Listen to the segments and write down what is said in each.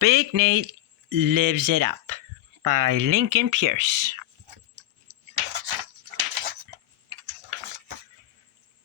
Big Nate Lives It Up by Lincoln Pierce.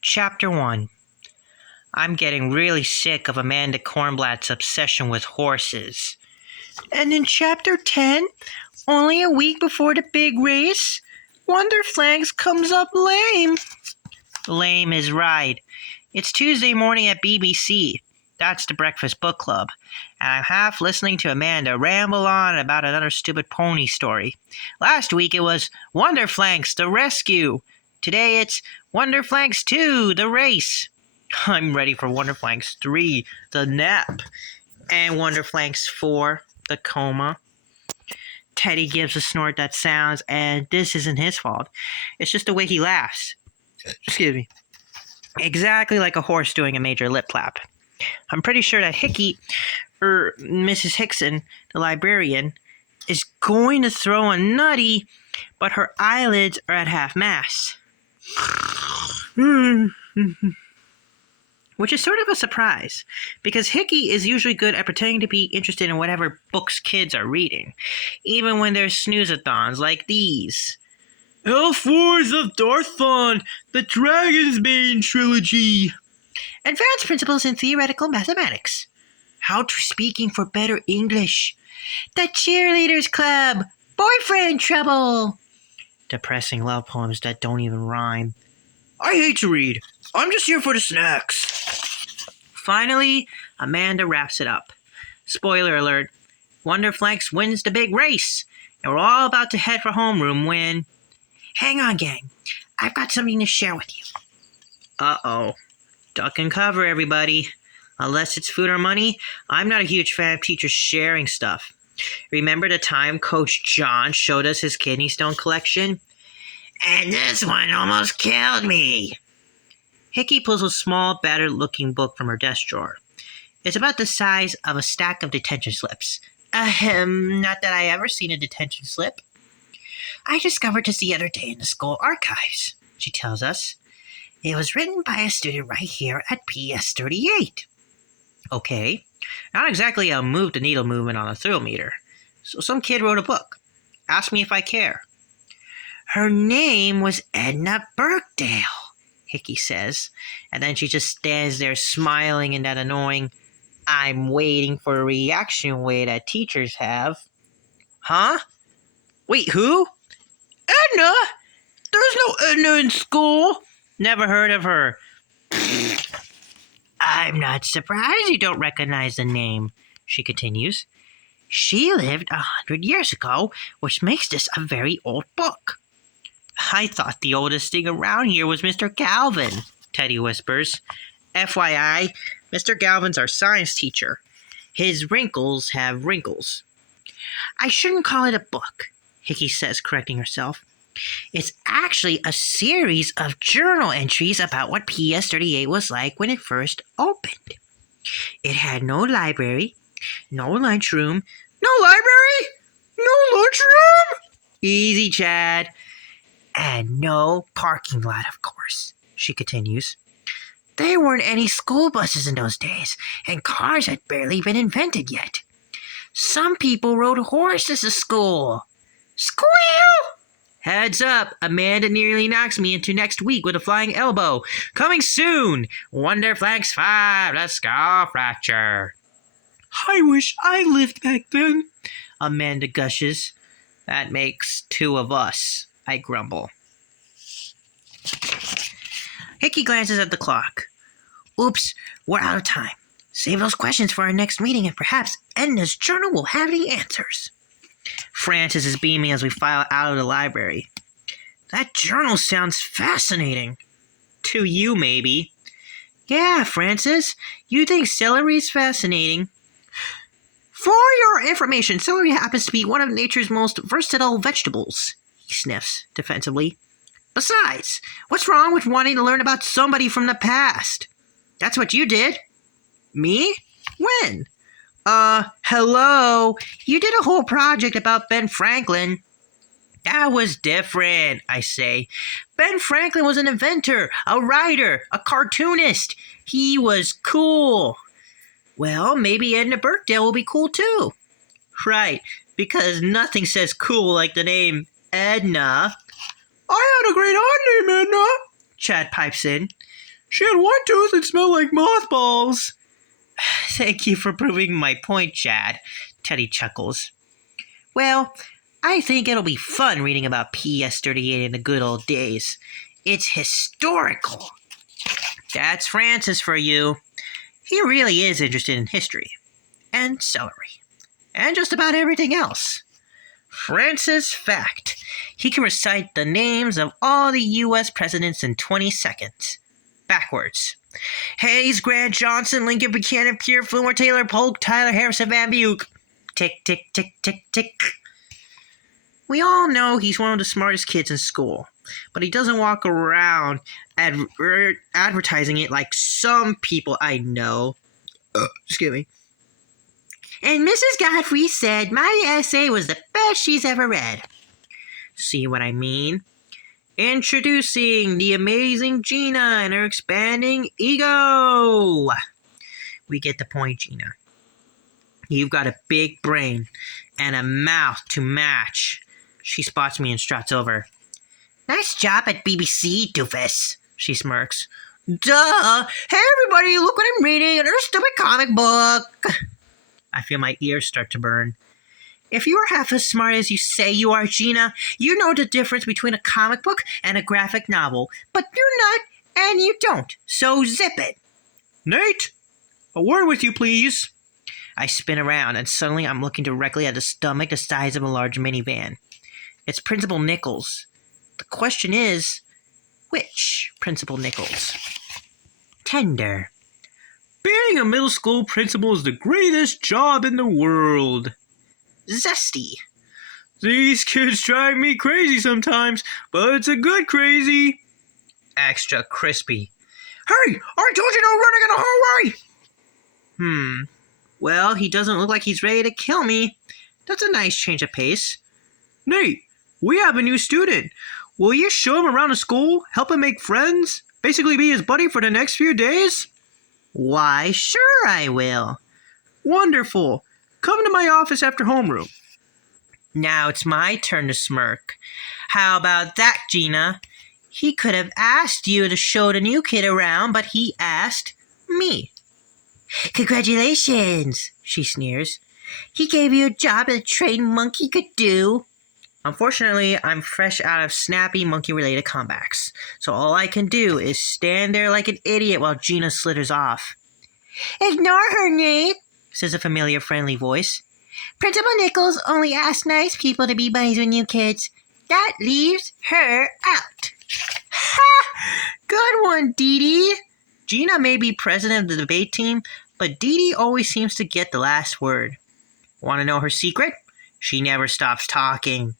Chapter 1. I'm getting really sick of Amanda Kornblatt's obsession with horses. And in Chapter 10, only a week before the big race, Wonderflanks comes up lame. Lame is right. It's Tuesday morning at BBC. That's the Breakfast Book Club. And I'm half listening to Amanda ramble on about another stupid pony story. Last week it was Wonderflanks, the rescue. Today it's Wonderflanks 2, the race. I'm ready for Wonderflanks 3, the nap. And Wonderflanks 4, the coma. Teddy gives a snort that sounds, and this isn't his fault. It's just the way he laughs. Excuse me. Exactly like a horse doing a major lip flap. I'm pretty sure that Mrs. Hickson, the librarian, is going to throw a nutty, but her eyelids are at half mast. Which is sort of a surprise, because Hickey is usually good at pretending to be interested in whatever books kids are reading, even when there's snooze-a-thons like these. L4s of Darthon, the Dragonsbane Trilogy. Advanced Principles in Theoretical Mathematics. How to Speaking for Better English. The Cheerleaders Club. Boyfriend Trouble. Depressing love poems that don't even rhyme. I hate to read. I'm just here for the snacks. Finally, Amanda wraps it up. Spoiler alert, Wonderflanks wins the big race, and we're all about to head for homeroom when... Hang on, gang. I've got something to share with you. Uh-oh. Duck and cover, everybody. Unless it's food or money, I'm not a huge fan of teachers sharing stuff. Remember the time Coach John showed us his kidney stone collection? And this one almost killed me. Hickey pulls a small, battered-looking book from her desk drawer. It's about the size of a stack of detention slips. Not that I ever seen a detention slip. I discovered this the other day in the school archives, she tells us. It was written by a student right here at PS38. Okay, not exactly a move-the-needle movement on a thrill meter. So some kid wrote a book. Ask me if I care. Her name was Edna Birkdale, Hickey says, and then she just stands there smiling in that annoying, I'm waiting for a reaction way that teachers have. Huh? Wait, who? Edna? There's no Edna in school. Never heard of her. I'm not surprised you don't recognize the name, she continues. She lived 100 years ago, which makes this a very old book. I thought the oldest thing around here was Mr. Galvin, Teddy whispers. FYI, Mr. Galvin's our science teacher. His wrinkles have wrinkles. I shouldn't call it a book, Hickey says, correcting herself. It's actually a series of journal entries about what PS38 was like when it first opened. It had no library, no lunchroom. No library? No lunchroom? Easy, Chad. And no parking lot, of course, she continues. There weren't any school buses in those days, and cars had barely been invented yet. Some people rode horses to school. Squeal! Heads up, Amanda nearly knocks me into next week with a flying elbow. Coming soon, Wonderflanks 5, the skull fracture. I wish I lived back then, Amanda gushes. That makes 2 of us, I grumble. Hickey glances at the clock. Oops, we're out of time. Save those questions for our next meeting and perhaps Edna's journal will have the answers. Francis is beaming as we file out of the library. That journal sounds fascinating. To you, maybe. Yeah, Francis, you think celery's fascinating. For your information, celery happens to be one of nature's most versatile vegetables, he sniffs defensively. Besides, what's wrong with wanting to learn about somebody from the past? That's what you did. Me? When? Hello? You did a whole project about Ben Franklin. That was different, I say. Ben Franklin was an inventor, a writer, a cartoonist. He was cool. Well, maybe Edna Burkdale will be cool too. Right, because nothing says cool like the name Edna. I had a great aunt named Edna, Chad pipes in. She had one tooth and smelled like mothballs. Thank you for proving my point, Chad, Teddy chuckles. Well, I think it'll be fun reading about PS-38 in the good old days. It's historical. That's Francis for you. He really is interested in history. And celery. And just about everything else. Francis Fact. He can recite the names of all the U.S. presidents in 20 seconds. Backwards. Hayes, Grant, Johnson, Lincoln, Buchanan, Pierre, Floomer, Taylor, Polk, Tyler, Harrison, Van Buch. Tick, tick, tick, tick, tick. We all know he's one of the smartest kids in school, but he doesn't walk around advertising it like some people I know. Excuse me. And Mrs. Godfrey said my essay was the best she's ever read. See what I mean? Introducing the amazing Gina and her expanding ego. We get the point, Gina. You've got a big brain and a mouth to match. She spots me and struts over. Nice job at BBC, doofus, she smirks. Duh! Hey everybody, look what I'm reading, another stupid comic book! I feel my ears start to burn. If you are half as smart as you say you are, Gina, you know the difference between a comic book and a graphic novel. But you're not, and you don't, so zip it. Nate, a word with you, please. I spin around, and suddenly I'm looking directly at a stomach the size of a large minivan. It's Principal Nichols. The question is, which Principal Nichols? Tender. Being a middle school principal is the greatest job in the world. Zesty. These kids drive me crazy sometimes, but it's a good crazy. Extra crispy. Hey, I told you no running in a hallway! Well, he doesn't look like he's ready to kill me. That's a nice change of pace. Nate, we have a new student. Will you show him around the school, help him make friends, basically be his buddy for the next few days? Why, sure I will. Wonderful. Come to my office after homeroom. Now it's my turn to smirk. How about that, Gina? He could have asked you to show the new kid around, but he asked me. Congratulations, she sneers. He gave you a job that a trained monkey could do. Unfortunately, I'm fresh out of snappy monkey-related comebacks, so all I can do is stand there like an idiot while Gina slitters off. Ignore her, Nate, says a familiar, friendly voice. Principal Nichols only asks nice people to be buddies with new kids. That leaves her out. Ha! Good one, Dee Dee. Gina may be president of the debate team, but Dee Dee always seems to get the last word. Want to know her secret? She never stops talking.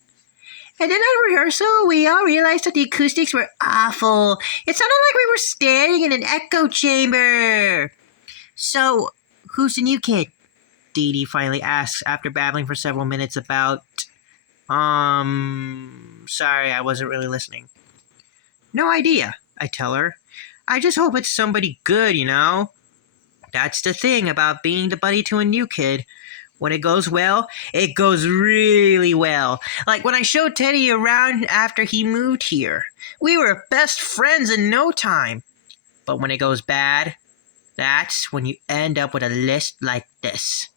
And then at rehearsal, we all realized that the acoustics were awful. It sounded like we were standing in an echo chamber. So, who's the new kid? Dee Dee finally asks after babbling for several minutes about... Sorry, I wasn't really listening. No idea, I tell her. I just hope it's somebody good, you know? That's the thing about being the buddy to a new kid. When it goes well, it goes really well. Like when I showed Teddy around after he moved here. We were best friends in no time. But when it goes bad, that's when you end up with a list like this.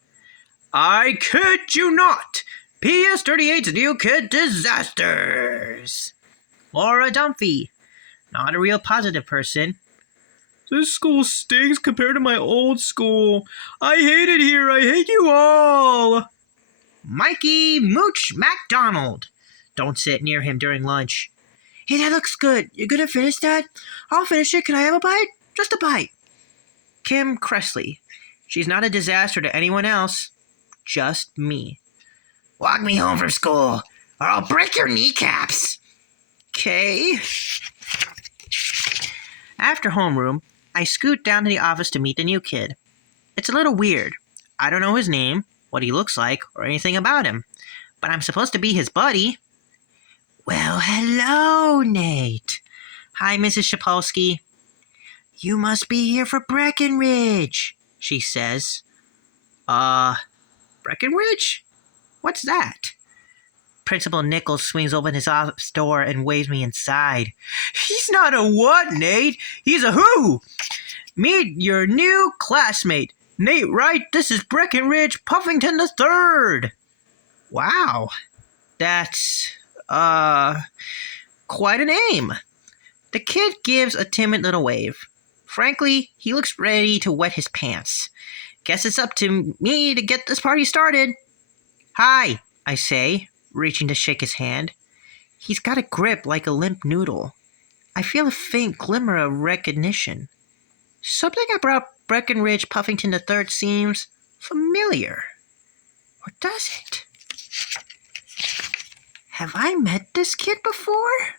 I kid you not! PS-38's new kid disasters! Laura Dunphy. Not a real positive person. This school stinks compared to my old school. I hate it here. I hate you all. Mikey Mooch MacDonald. Don't sit near him during lunch. Hey, that looks good. You gonna finish that? I'll finish it. Can I have a bite? Just a bite. Kim Cressley. She's not a disaster to anyone else. Just me. Walk me home from school, or I'll break your kneecaps. Okay. After homeroom, I scoot down to the office to meet the new kid. It's a little weird. I don't know his name, what he looks like, or anything about him. But I'm supposed to be his buddy. Well, hello, Nate. Hi, Mrs. Shapolsky. You must be here for Breckenridge, she says. Breckenridge? What's that? Principal Nichols swings open his office door and waves me inside. He's not a what, Nate? He's a who? Meet your new classmate. Nate Wright, this is Breckenridge Puffington III. Wow. That's, quite a name. The kid gives a timid little wave. Frankly, he looks ready to wet his pants. Guess it's up to me to get this party started. Hi, I say, reaching to shake his hand. He's got a grip like a limp noodle. I feel a faint glimmer of recognition. Something about Breckenridge Puffington III seems familiar. Or does it? Have I met this kid before?